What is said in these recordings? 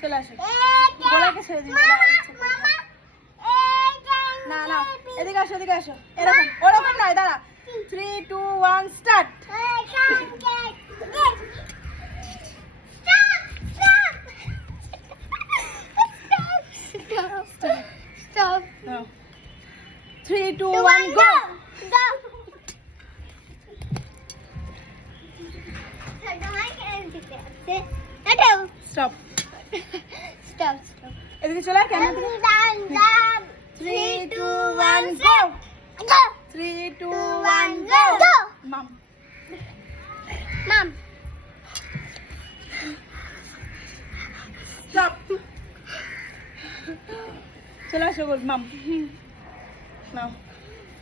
চলে আসো গোলাকে ছেড়ে দিই না না এদিকে আসো এরকম ওরকম নয় দাঁড়া 3 2 1 start Stop. No. 3 2 1 go stop Stop. এদিকে চলে ক্যামেরা 3 2 1 go 3 2 1 go মাম Mom. stop চলে আসো গোল মাম নাও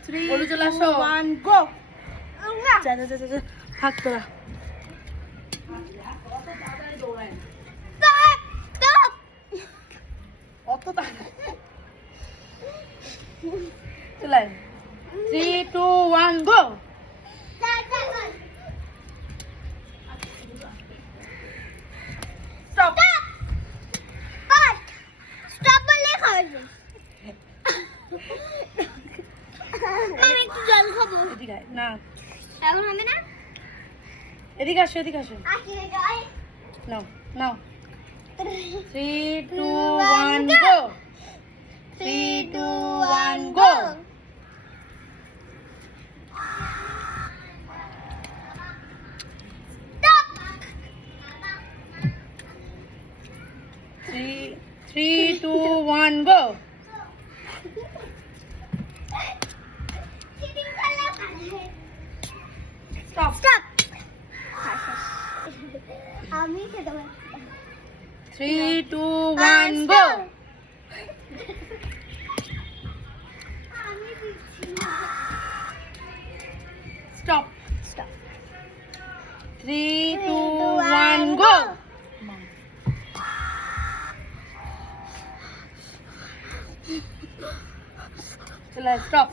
3 বলু চলে আসো। 1 go যা ভাগ তোরা Stop. Stop. অত তাড়াতাড়ি চলে 3 2 1 go stop Stop বললে খাওয়াবে আমি একটু জল খাবো এদিকে আয়, না এখন হবে না এদিকে আসো আসি জল নাও নাও 3 2 1 1 go 3 2 1 go Stop. 3 2 1 go Cheating করলে খাবে stop Stop. আমি খেতে পারি 3 2 1 go আমি দিচ্ছি না stop Stop. 3 2 1 go চলে স্টপ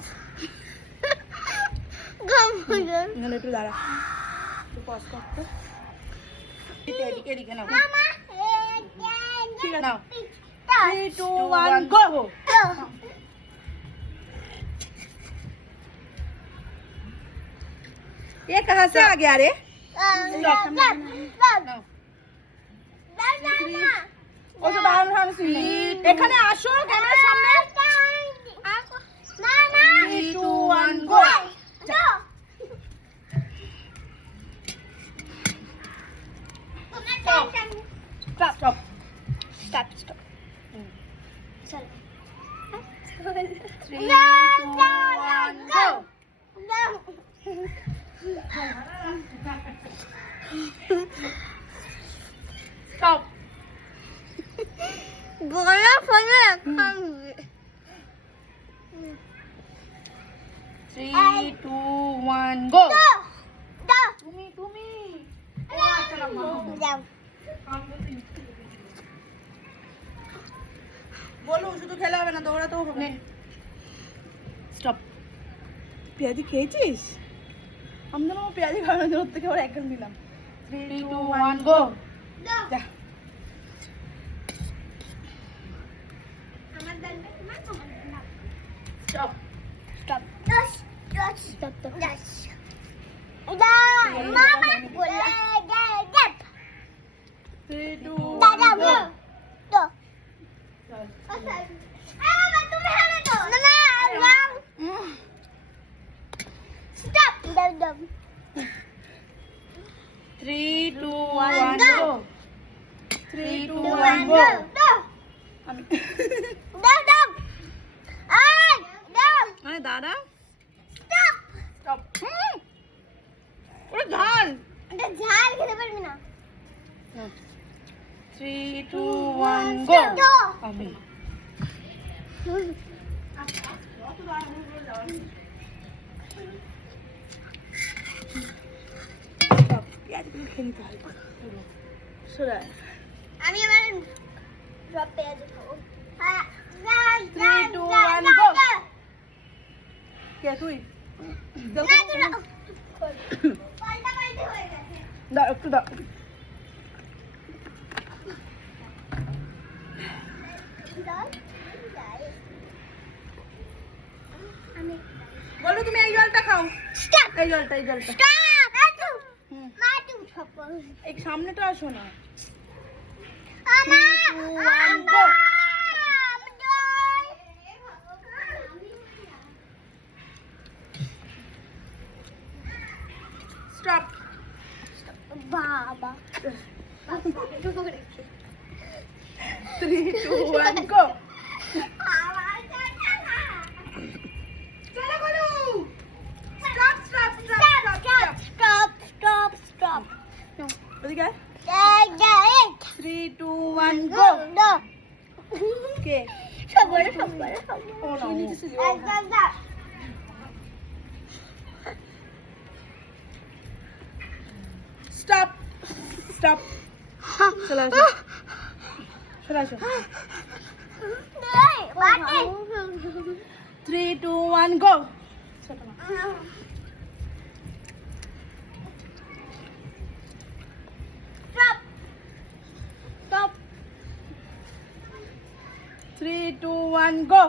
গামুজন এখানে একটু দাঁড়া একটু পজ করতে এদিকে নাও মামা ঠিক আছে নাও 3 2 1 1 go ये कहाँ से आ गया रे নাও ও তো দাঁড়ানো দাঁড়ানো শুনি এখানে আসো ক্যামেরার সামনে 3 2 1 go stop 3 2 1 go stop গলা ফলে খাবে 3 2 1 go তুমি যাও বলো শুধু খেলা হবে না দৌড়াতেও হবে স্টপ পেঁয়াজি খেয়েছিস আমি তো পেঁয়াজি খাওয়ানোর জন্য ওর থেকে আবার একদম নিলাম 3 2 1 go যা আমার দাঁড়াবে তোমার stop Stop. Stop. Yes. Mama. 3 2 Dada, 1 go go. Mama, তুমি হারে দাও। না, Stop. Stop. 3 2 1 go 3 2 1 go আমি আরে দাদা স্টপ ওরে ঝাল ঝাল খেতে পারবি না 3 2 1 go আমি আমি এবার ড্রপ পেঁয়াজ খাবো 3 2 1 go কে তুই পাল্টা পাল্টি হয়ে গেছে দাও একটু দাও বলো তুমি এই জলটা খাও। স্টপ এই জলটা স্টপ হুম। মা তুমি খাবো এই সামনেটা আসো না। আমা 3, 2, 1, go. স্টপ। বাবা 3, 2, 1, go. চলো গুলু। Stop stop stop stop stop. ওদিকে আয়। 3, 2, 1, go. কে? ও না, ও। Stop stop. চলে আসো, চলে আসো। 3, 2, 1, go. ছোট না। Stop. 3, 2, 1, go.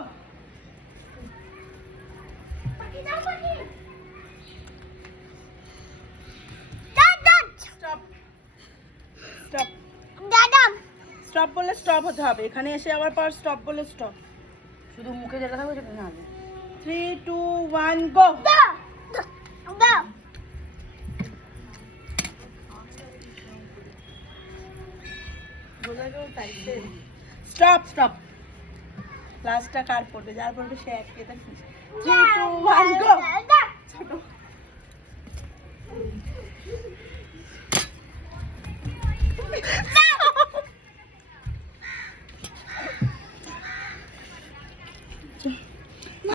Stop. Stop. Stop বললে স্টপ হতে হবে। এখানে এসে আবার পর স্টপ বললে স্টপ। শুধু মুখে যেটা থাকবে সেটা না হবে। 3, 2, 1, go. Stop stop. লাস্টটা কার পড়বে? যার পড়বে সে এক কেটে 3, 2, 1, go. ছোট।